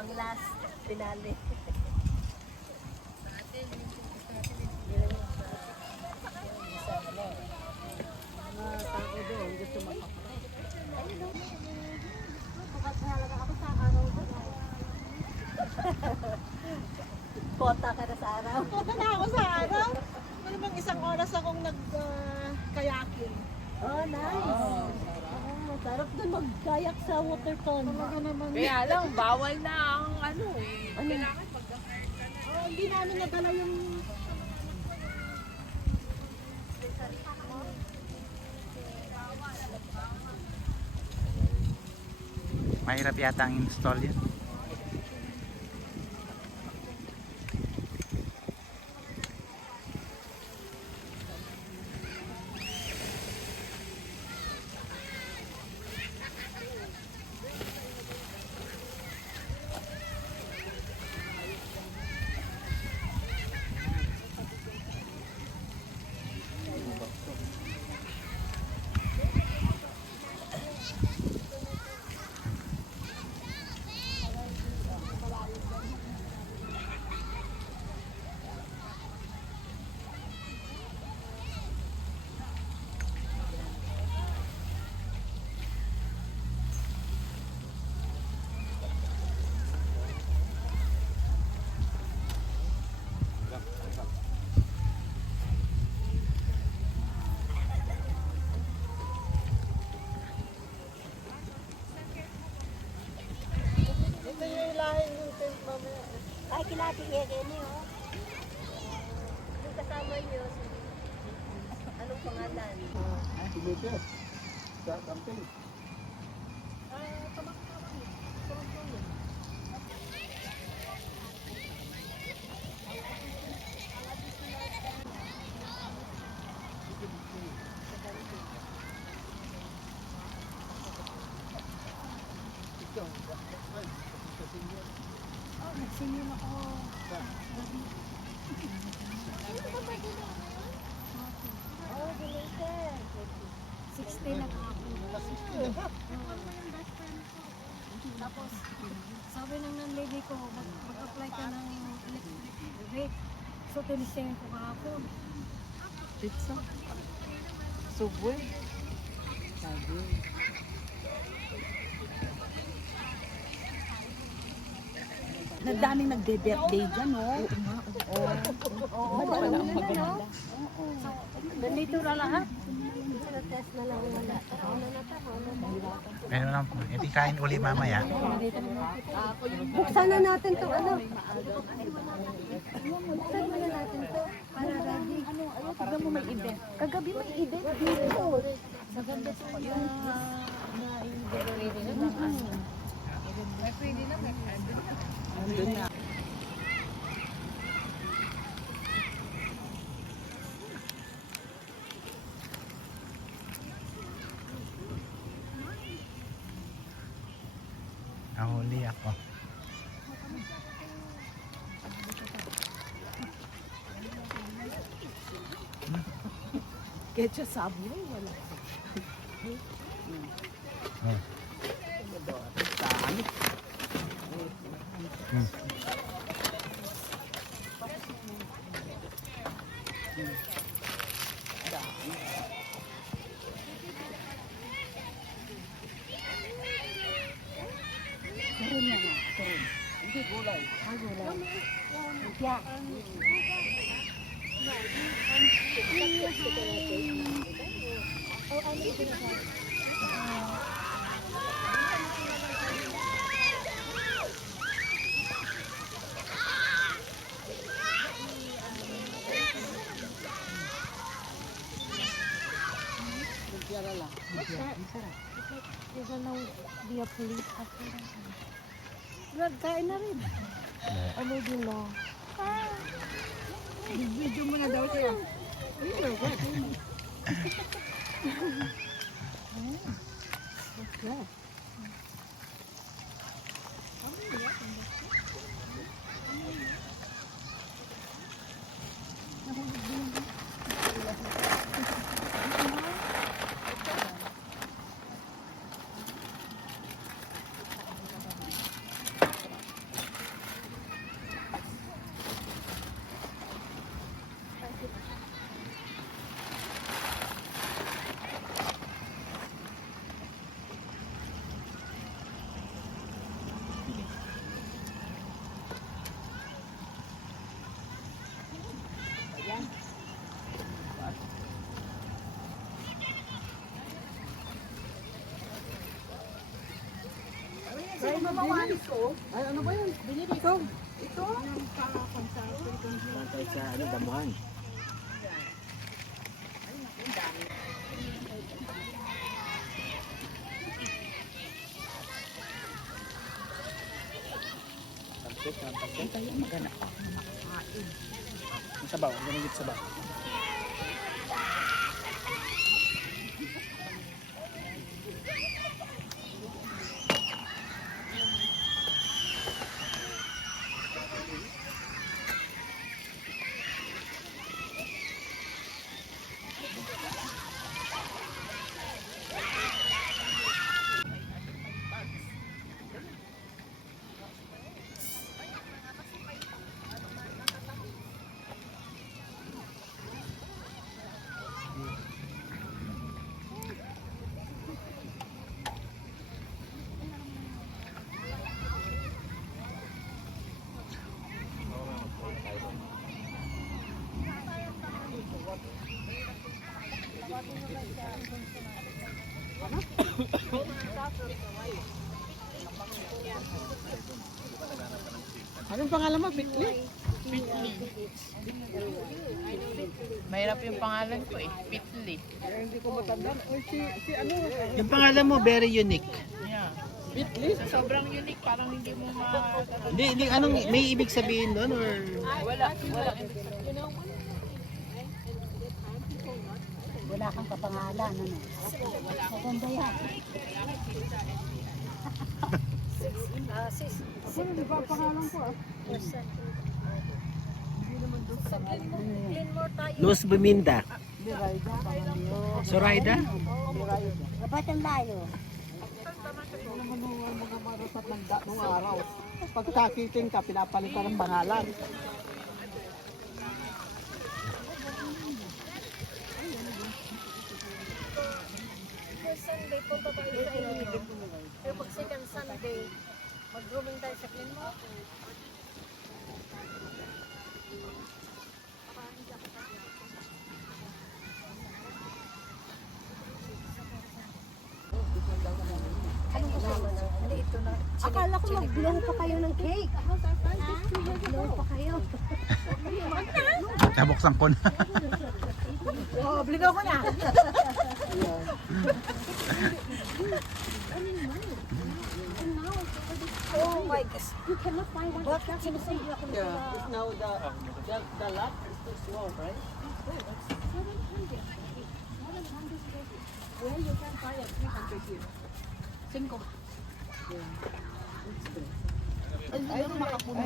Pang last, finale. Mga tao doon gusto makapag. Bukas halaga ako sa araw ko. Kota ka na sa araw. Punta na ako sa araw. Malamang isang oras akong nag-kayaking. Oh, nice. Oh, sarap dun mag-kayak sa water pond. Talaga naman. Kaya lang, bawal na ang ano. Ano? Oh, hindi namin nadala yung... Mahirap yata ang install yan. Ito yung ilahin yung tent mamaya. Ay, kilati ni oh. Yung kasama niyo, anong pangalan? Tumutot. Sa camping. Oh, nagsinyo na ako. Oh, belated. 16 na ako. Tapos, sabi ng nanlady ko, mag-apply ka ng electric rate. So, tinisingin ko kahapon. Pizza. Subway. Sabi. Nadaming nagde-birthday dyan, no? Oo, wala ang maganda. Nandito na lahat. Test na lang wala. Meron lang po. Ito kain uli mamaya. Buksan na natin to ano? Buksan na natin to. Para ready. Tignan mo may event. Kagabi may event dito. Sa ganda po yung na-ready na. May pwede na, may pwede na. Andun na. Nahuli ako. Ketcha Subway, wala. Oh. Dami. Meron na na. Hindi gulay. Yeah. Oh, ano ito na? Nagyara lang. What's that? There's no be a police officer. Brad, kain na rin. O maybe no. Video mo na daw siya. Ayun, what? Yeah. Ay, ano ba yun? Ito. Ito? Bantay sa ano, damuhan. Ang sabaw, ang ganun sabaw. Anong pangalan mo? Bitli? Mahirap yung pangalan ko eh. Pitli. Hindi ko matandaan. Uy, si ano? Yung pangalan mo, very unique. Yeah. Bitli? So, sobrang unique. Parang hindi mo ma... Hindi, anong, may ibig sabihin doon or? Wala. Wala kang kapangalan, ano? Maganda yan. Sino di ba ang pangalan ko? Los Buminda. Zoraida? Dapat ang layo. Ito naman yung mga marasat ng araw. Pagkakiting ka, pinapalitan ng pangalan. Sunday, punta tayo sa inyo. Pero pag second Sunday, mag-grooming tayo sa Glenmore. Anong gusto mo na? Hindi, ito na. Akala ko mag-blow pa kayo ng cake. Blow pa kayo. Nabuksan ko na. Oh, bligaw ko na. Oh my gosh. You cannot find one. Bakit sinusunod ako ng Yeah, it's now the lot is too small, right? Well, you can buy a 300 here. Cinco. Ay, makapuno.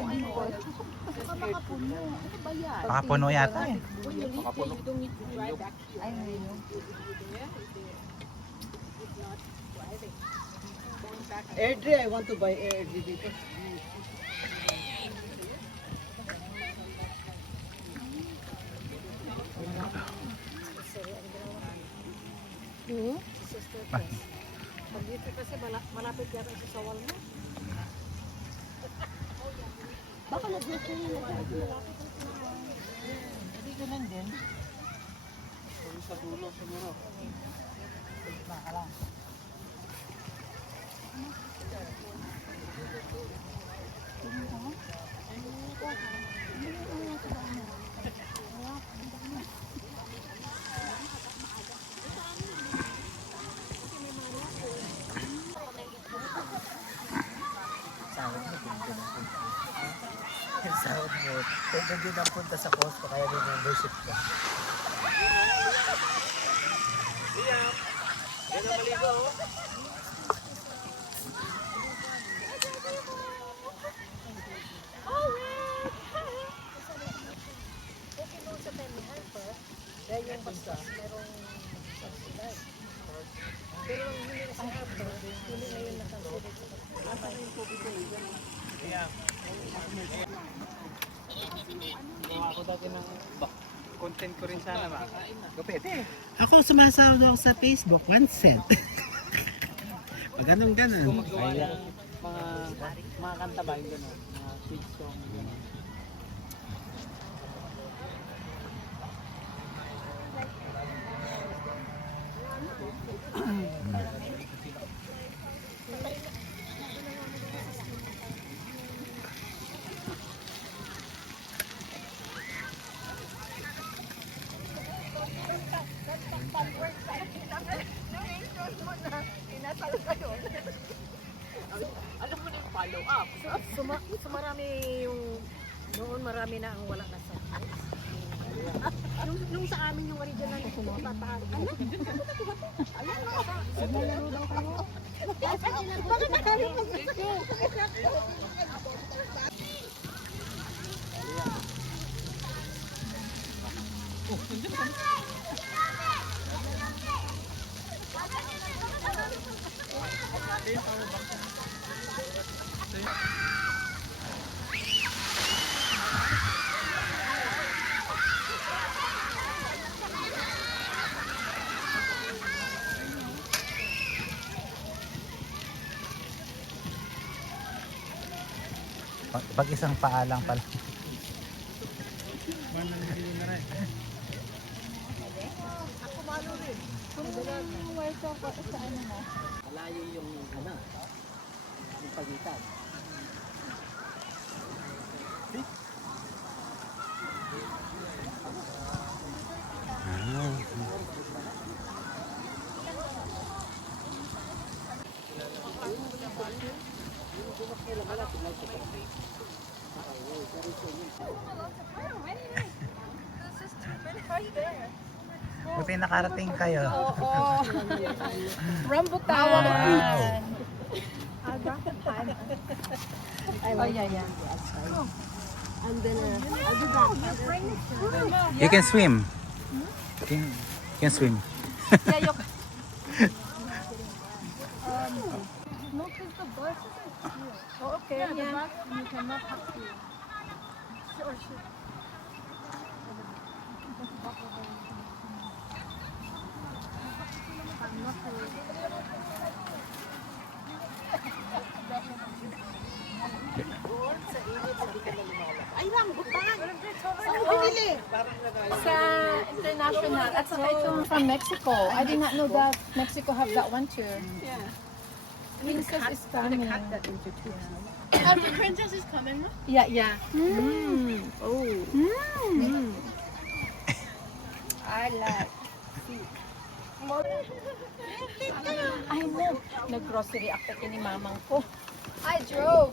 Baka puno yata eh. When you leave here, you don't need to drive back here. Ay, ngayon. Airdrie, I want to buy Airdrie dito. Sister Tess. Pag dito kasi malapit yata sa sawal mo. Baka nag-grocery na tayo. Hindi ganun din. Sa dulo siguro. Sahod mo. Kung hindi na punta sa Costco, kaya din membership ka. Okay mo sa tenihan pa. Dahil yung basta merong subsidize. Pero ang hindi na sa Harper, hindi na yun nakonsider sa Gawa ako dati ng content ko rin sana ba? Gupit. Ako sumasahod ako sa Facebook, 1 cent. Pag ganun. Ay, mga kanta ba yung gano'n? Mga sweet song, gano'n. Marami yung noon marami na ang wala na sa nung sa amin yung original tataan. Naglalaro daw kayo. Bakit nakali mo dito? Pag isang paa lang pala. Malayo yung yung pagitan. Buti nakarating kayo. Rambutan. Wow. Oh, yeah. And then, I'll do that. You can swim. You can swim. Yeah, you Oh, okay. Yeah, you cannot have to. Sure. Ay, rambutan! Saan mo binili? sa international. At saka itong from Mexico. I did not know that Mexico have that one too. Yeah. Princess is coming. The princess is coming. Yeah. Oh. I like. I know. Nag-grocery after ni mamang ko. I drove.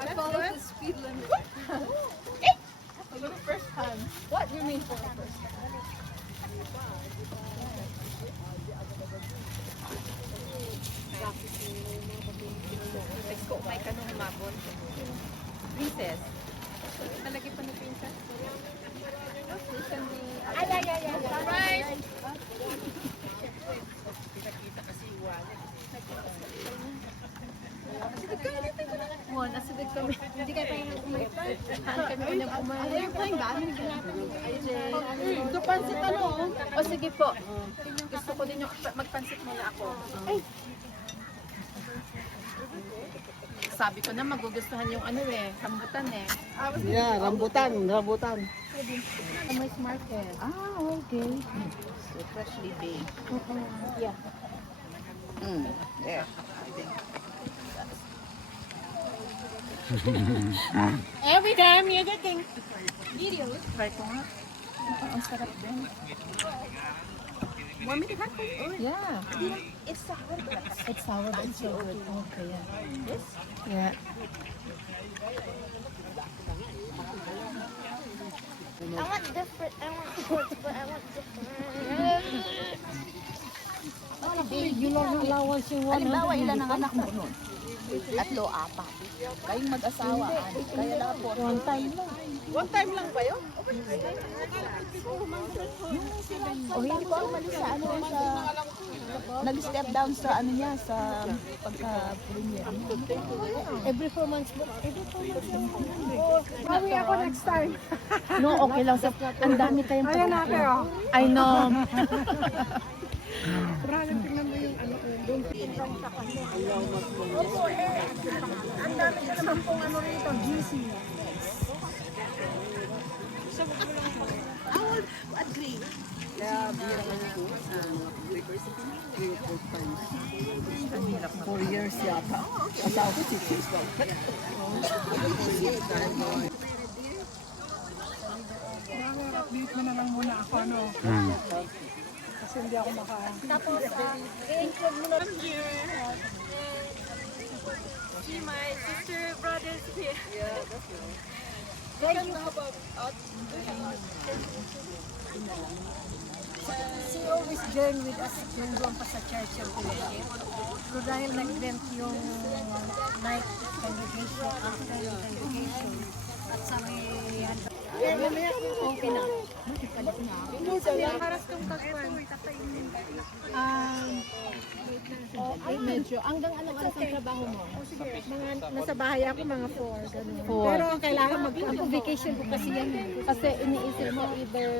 I followed the speed limit. For the first time. What do you mean for the first time? Text ko, may kanong humabon. Princess. Talagi pa ni Princess. Right. Mo, nasidig kami. Hindi kayo pahingin kumaitay. Haan kami pinag-kumain. Ayaw ko yung dami ng ginatang. Ito pansit ano? O sige po. Gusto ko din yung magpansit muna ako. Ay! Sabi ko na magugustuhan yung ano eh, rambutan eh. Yeah, rambutan. Amoy's Market. Ah, okay. So, freshly baked. Yeah. Yeah. Every time you're getting videos. Try ko nga. Ang sarap din. Want me to cut for you? Yeah. It's sour, but It's sour but it's so good. Okay, yeah. This? Yeah. I want different. I want shorts, but I want different. Regular na allowance yung Halimbawa, ilan ang anak mo nun? 3, 4. Kayong mag-asawa. Kaya lang po. One time lang. One time lang ba yun? O hindi ko umalis sa ano sa nag-step down sa ano niya sa pagka-premier niya. Every 4 months. Every 4 months. Bawi ako next time. No, okay lang. Ang dami kayong Ayan na kayo. I know. Maraming tingnan mo yung ano ko. Doon sa kanya. Opo eh. Ang dami ka naman pong ano rito. GC. I will agree. Kaya bira nga ko sa university. 3 or 4 times. 4 years yata. Asawa ko 6 years pa. Update mo na lang muna ako, no? Kasi hindi ako Tapos, i-include mo na. See my Thank you. She always join with us nandun pa sa Church of Fellowship. So dahil nag-rent yung night congregation, after yung congregation, at sa may okay na. Paras kong kagwan. Medyo. Hanggang anong oras ang trabaho mo? Nasa bahay ako mga 4, ganun. 4. Pero kailangan mag-vacation ko kasi yan. Kasi iniisip mo either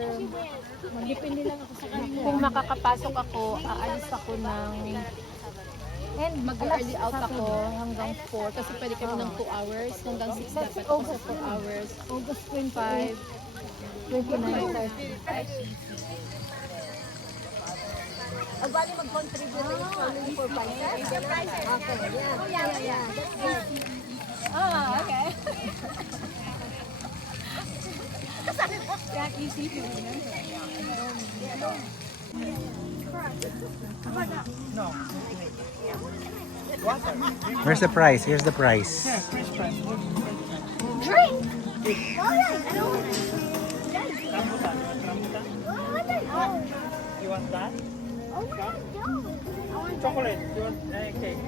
Mag-depende lang ako sa kanila. kung makakapasok ako, aalis ako ng And mag-early out ako hanggang 4 kasi pwede kami ng 2 hours hanggang 6 dapat ako sa 4 hours. August 5, 29, 30. O bali mag-contribute only for prices? Okay, yeah. That's good. Okay. That easy to remember. Where's the price? Here's the price. You want that? Chocolate. You want cake?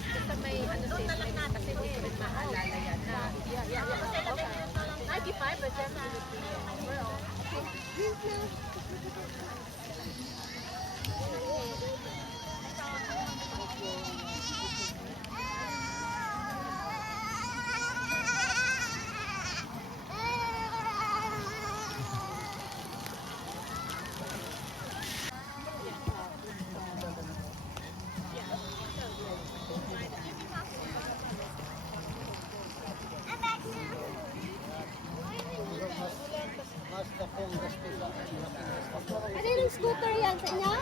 Basta may ano safety kasi hindi ko rin maalala yan. Okay. 95 but then Ano yung scooter yan sa inyo?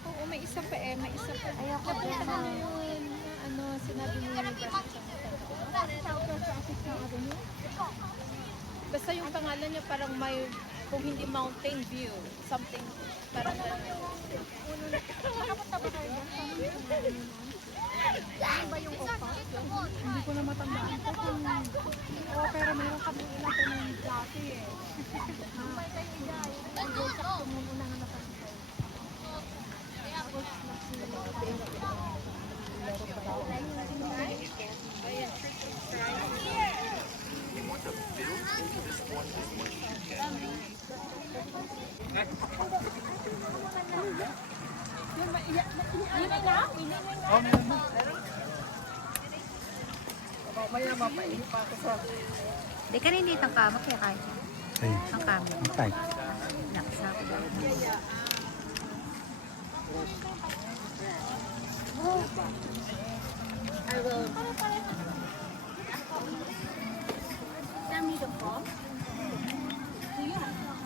Oo, may isa pa eh. May isa pa. Ayoko na yun. Ano, sinabi mo yung basta yung pangalan niya parang may, kung hindi Mountain View, something parang Hindi ko na matandaan ko kung... Oo, pero meron kami ilang ko ng dati eh. Mamaya mapainip pa ako sa... Di ka rin dito ang kama, kaya kahit Ay, ang kama. okay. Nakasa ko daw. I will... Send me the form.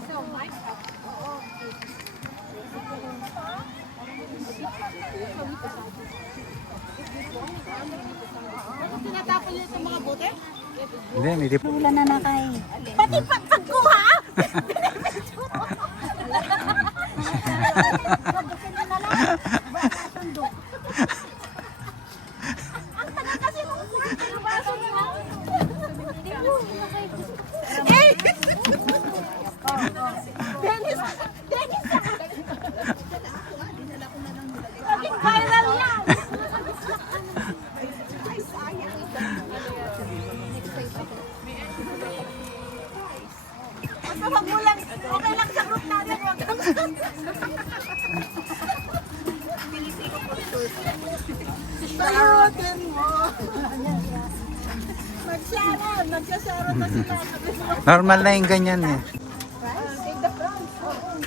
So, my tinatapon niyo sa mga bote? Hindi, may dip. Wala na na kay. Pati pagkuha! Ang tagal kasi nung nabasa niya. Dennis! Dennis! Naging viral yan! Basta wag mo lang, okay lang sa group natin, wag kang... Salutin mo! Mag-Sharon! Nagka-Sharon na sila. Normal na yung ganyan eh. Take the front. Oh.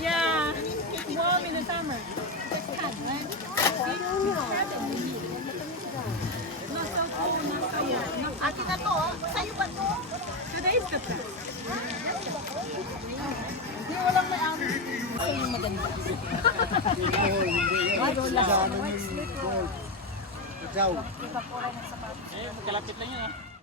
Yeah. Warm in the summer. Akin na to, sa'yo ba to? Today is the price. Hindi, walang may-ari. Ito yung maganda. Ganun yung gold. Ikaw. Iba po rin ang sapatos. Kalapit lang yun ah.